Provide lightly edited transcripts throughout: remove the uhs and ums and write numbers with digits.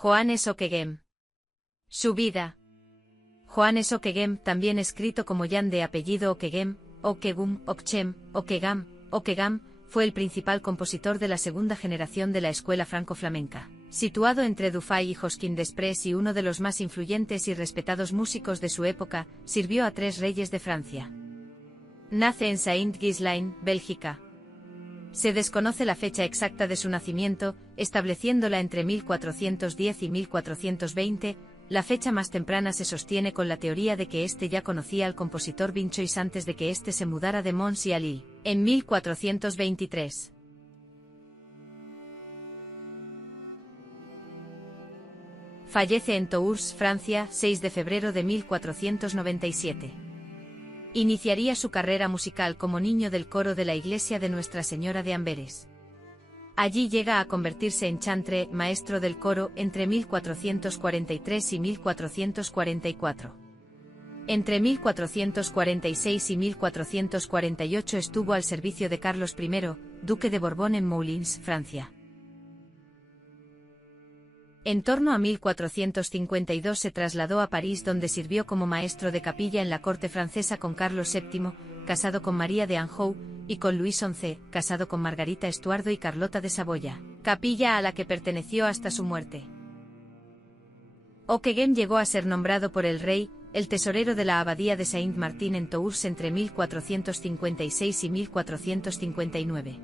Johannes Ockeghem. Su vida. Johannes Ockeghem, también escrito como Jan de apellido Ockeghem, Ockegum, Ockchem, Ockegam, fue el principal compositor de la segunda generación de la escuela franco-flamenca, situado entre Dufay y Josquin Desprez y uno de los más influyentes y respetados músicos de su época, sirvió a 3 reyes de Francia. Nace en Saint-Ghislain, Bélgica. Se desconoce la fecha exacta de su nacimiento, estableciéndola entre 1410 y 1420, la fecha más temprana se sostiene con la teoría de que éste ya conocía al compositor Binchois antes de que éste se mudara de Mons y Lille, en 1423. Fallece en Tours, Francia, 6 de febrero de 1497. Iniciaría su carrera musical como niño del coro de la iglesia de Nuestra Señora de Amberes. Allí llega a convertirse en chantre, maestro del coro, entre 1443 y 1444. Entre 1446 y 1448 estuvo al servicio de Carlos I, duque de Borbón en Moulins, Francia. En torno a 1452 se trasladó a París donde sirvió como maestro de capilla en la corte francesa con Carlos VII, casado con María de Anjou, y con Luis XI, casado con Margarita Estuardo y Carlota de Saboya, capilla a la que perteneció hasta su muerte. Ockeghem llegó a ser nombrado por el rey, el tesorero de la abadía de Saint-Martin en Tours entre 1456 y 1459.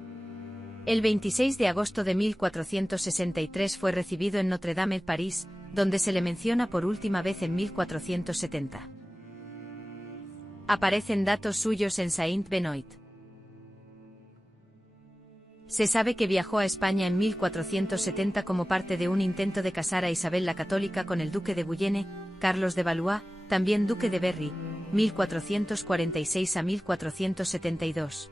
El 26 de agosto de 1463 fue recibido en Notre-Dame, París, donde se le menciona por última vez en 1470. Aparecen datos suyos en Saint-Benoît. Se sabe que viajó a España en 1470 como parte de un intento de casar a Isabel la Católica con el duque de Bouillene, Carlos de Valois, también duque de Berry, 1446 a 1472.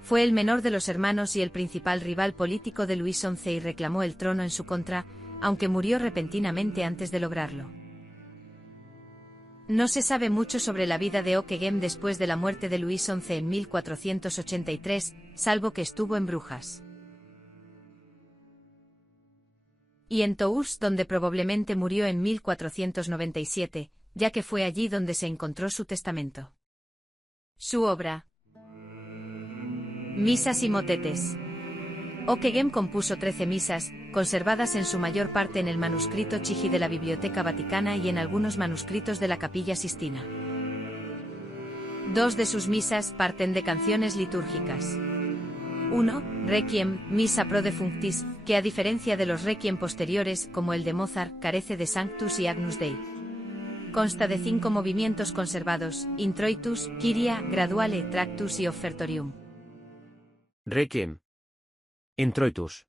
Fue el menor de los hermanos y el principal rival político de Luis XI y reclamó el trono en su contra, aunque murió repentinamente antes de lograrlo. No se sabe mucho sobre la vida de Ockeghem después de la muerte de Luis XI en 1483, salvo que estuvo en Brujas y en Tours, donde probablemente murió en 1497, ya que fue allí donde se encontró su testamento. Su obra. Misas y motetes. Ockeghem compuso 13 misas, conservadas en su mayor parte en el manuscrito Chigi de la Biblioteca Vaticana y en algunos manuscritos de la Capilla Sistina. 2 de sus misas parten de canciones litúrgicas. 1. Requiem, Misa pro defunctis, que a diferencia de los requiem posteriores, como el de Mozart, carece de Sanctus y Agnus Dei. Consta de 5 movimientos conservados, Introitus, Kyria, Graduale, Tractus y Offertorium. Requiem. Introitus.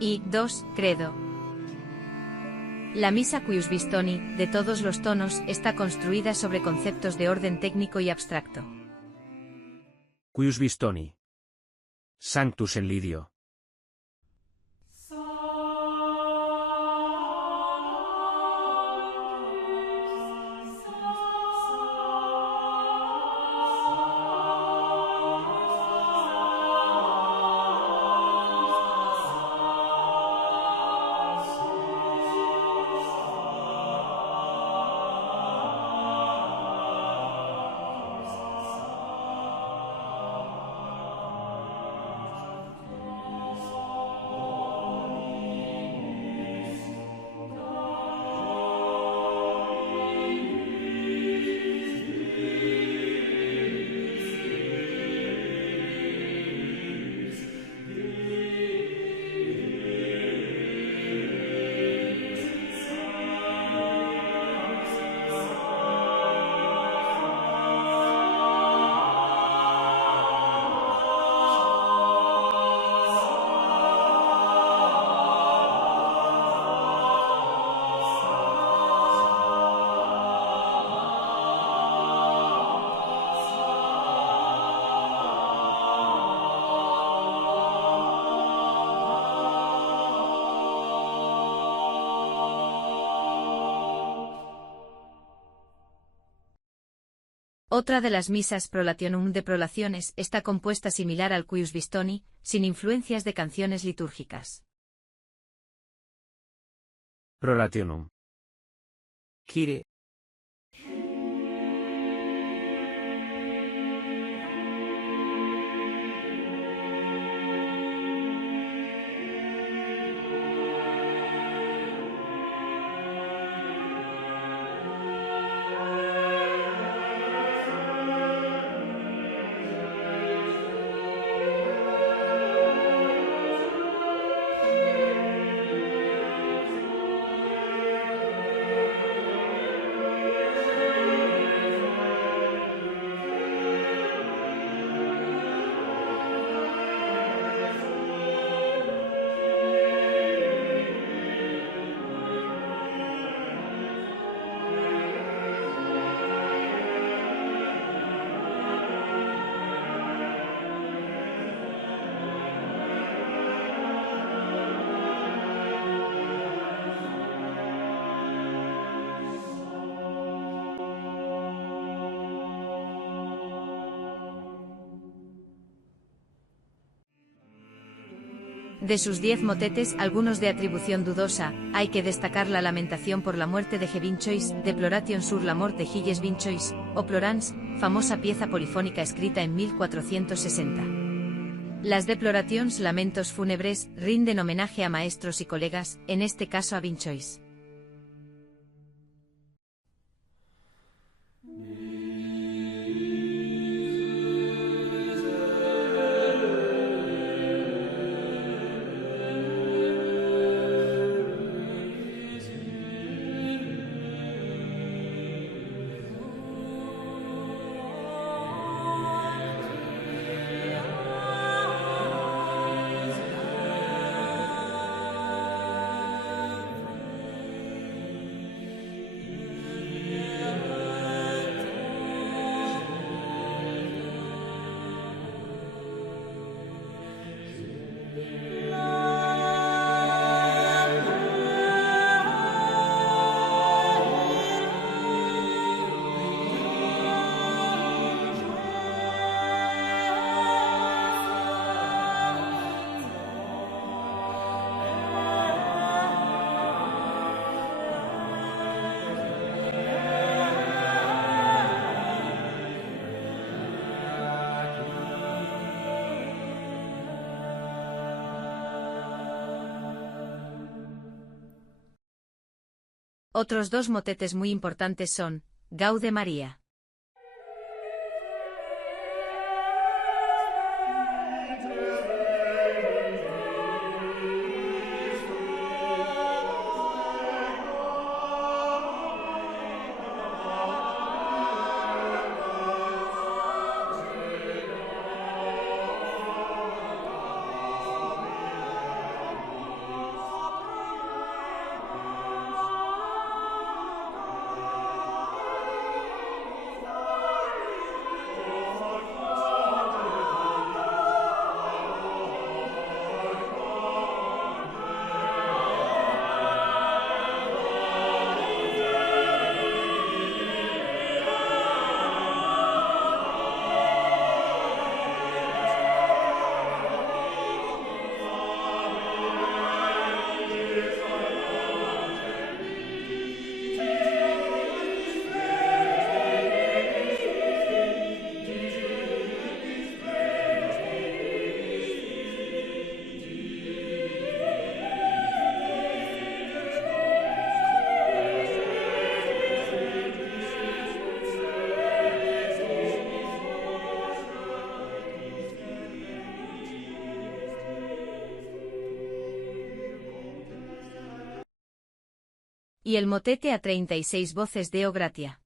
Y 2. Credo. La misa Cuius Bistoni, de todos los tonos, está construida sobre conceptos de orden técnico y abstracto. Cuius Bistoni. Sanctus en lidio. Otra de las misas Prolationum de Prolaciones está compuesta similar al Cuius Bistoni, sin influencias de canciones litúrgicas. Prolationum. Kyrie. De sus 10 motetes, algunos de atribución dudosa, hay que destacar la lamentación por la muerte de Vinchois, Deploration sur la mort de Gilles Vinchois, o Plorans, famosa pieza polifónica escrita en 1460. Las Deplorations, lamentos fúnebres, rinden homenaje a maestros y colegas, en este caso a Vinchois. Otros dos motetes muy importantes son Gaude María. Y el motete a 36 voces Deo Gratia.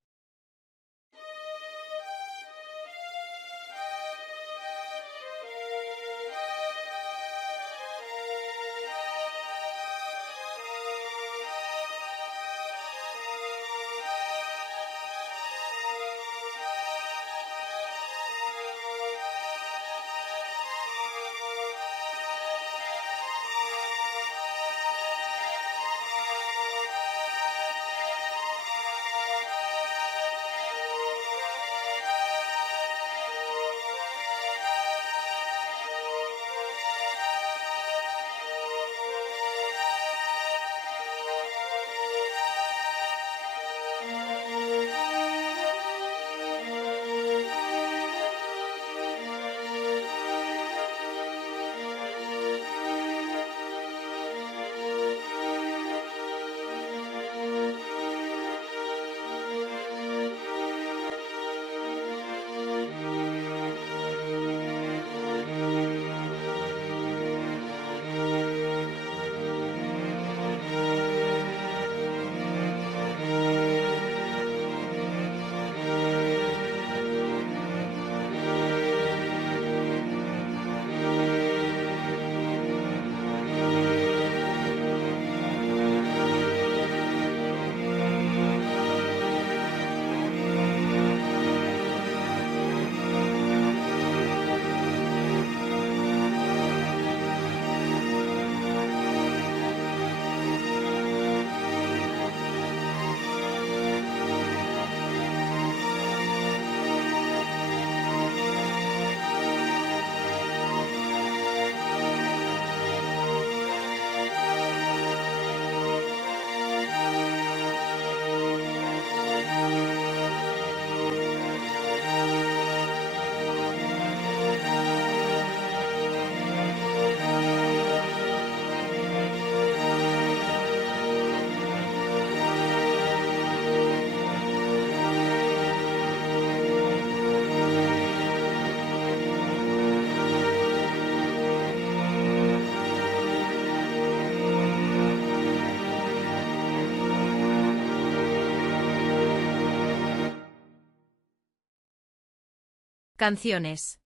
Canciones.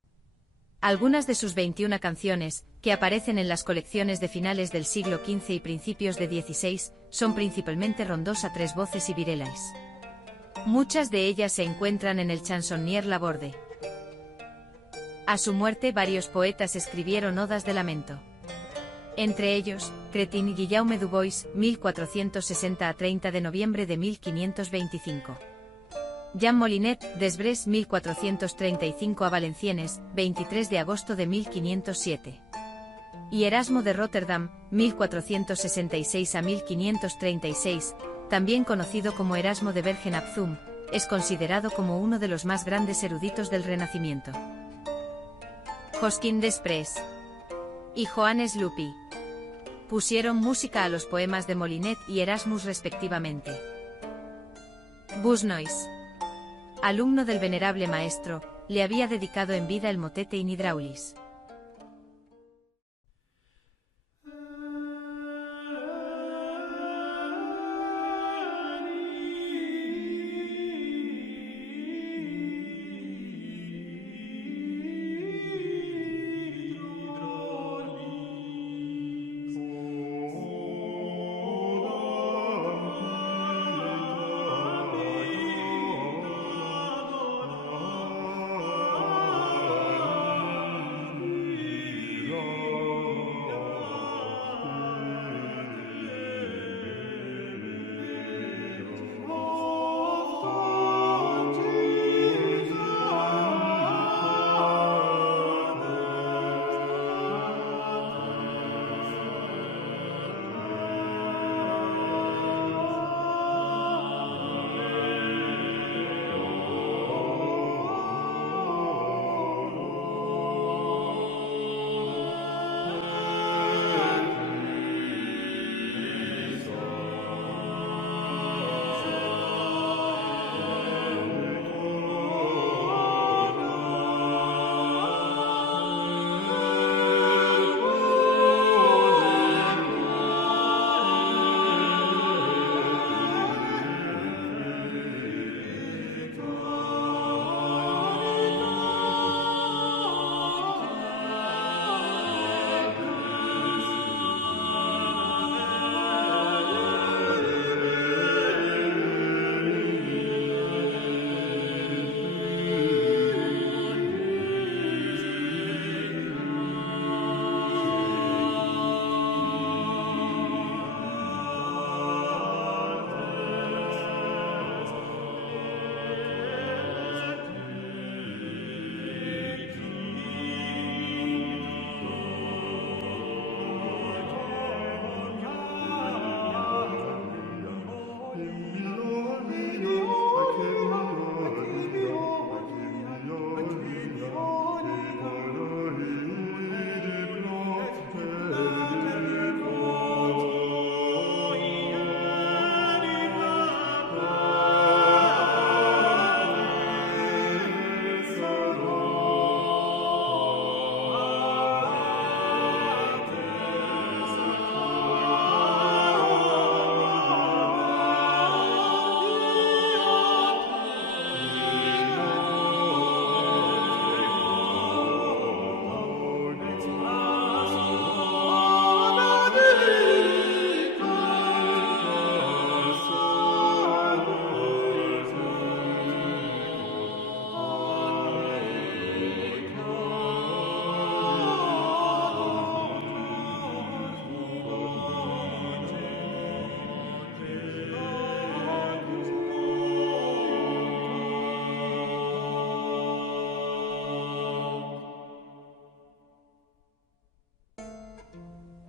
Algunas de sus 21 canciones, que aparecen en las colecciones de finales del siglo XV y principios de XVI, son principalmente rondos a 3 voces y virelais. Muchas de ellas se encuentran en el Chansonnier Laborde. A su muerte varios poetas escribieron odas de lamento. Entre ellos, Cretin y Guillaume Dubois, 1460 a 30 de noviembre de 1525. Jean Molinet, Desbrés 1435 a Valenciennes, 23 de agosto de 1507. Y Erasmo de Rotterdam, 1466 a 1536, también conocido como Erasmo de Bergen op Zoom, es considerado como uno de los más grandes eruditos del Renacimiento. Josquin Desprez y Johannes Lupi pusieron música a los poemas de Molinet y Erasmus respectivamente. Busnois, alumno del venerable maestro, le había dedicado en vida el motete in hydraulis.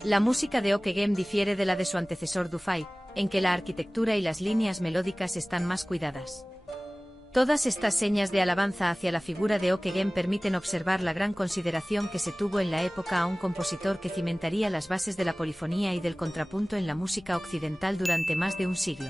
La música de Ockeghem difiere de la de su antecesor Dufay, en que la arquitectura y las líneas melódicas están más cuidadas. Todas estas señas de alabanza hacia la figura de Ockeghem permiten observar la gran consideración que se tuvo en la época a un compositor que cimentaría las bases de la polifonía y del contrapunto en la música occidental durante más de un siglo.